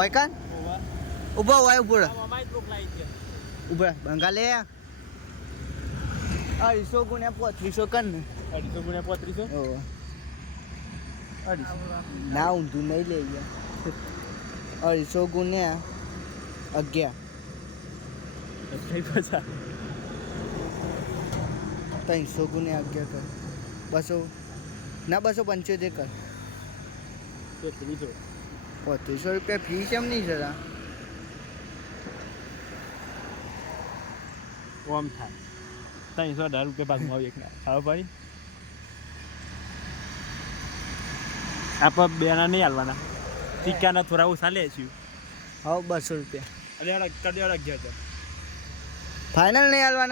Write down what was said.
ઓય કાન ઉભો હોય ઉભો ઉભો બંગાલે 250 ગુણ્યા 3500 કર ને 250 ગુણ્યા 3500 ઓહ 250 ના ઊંધું નહીં લઈ ગયા 250 ગુણ્યા 11 કઈ પાછા 300 ગુણ્યા 11 કર 200 ના 275 કર 3500 રૂપિયા ફી કેમ નહીં જરા ઓમ થાય 310 રૂપિયા ભાગમાં આવી એકના ખાવા ભાઈ આપણે બેના નહીં હાલવાના ટીકાના થોડા ઓછા લે છીએ હા 200 રૂપિયા અરે કડે 11 ફાઇનલ નહીં હાલવાના